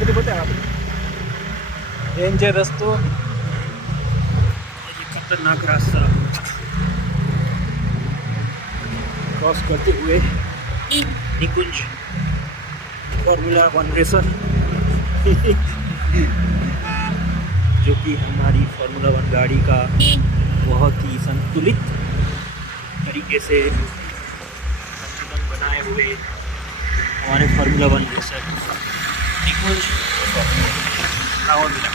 બધું બતાવે આપણે डेंजर रस्तो, ये खतरनाक रास्ता क्रॉस करते हुए निकुंज फॉर्मूला 1 रेसर जो कि हमारी फार्मूला 1 गाड़ी का बहुत ही संतुलित तरीके से संतुलन बनाए हुए हमारे फार्मूला 1 रेसर निकुंज राहुल मिला।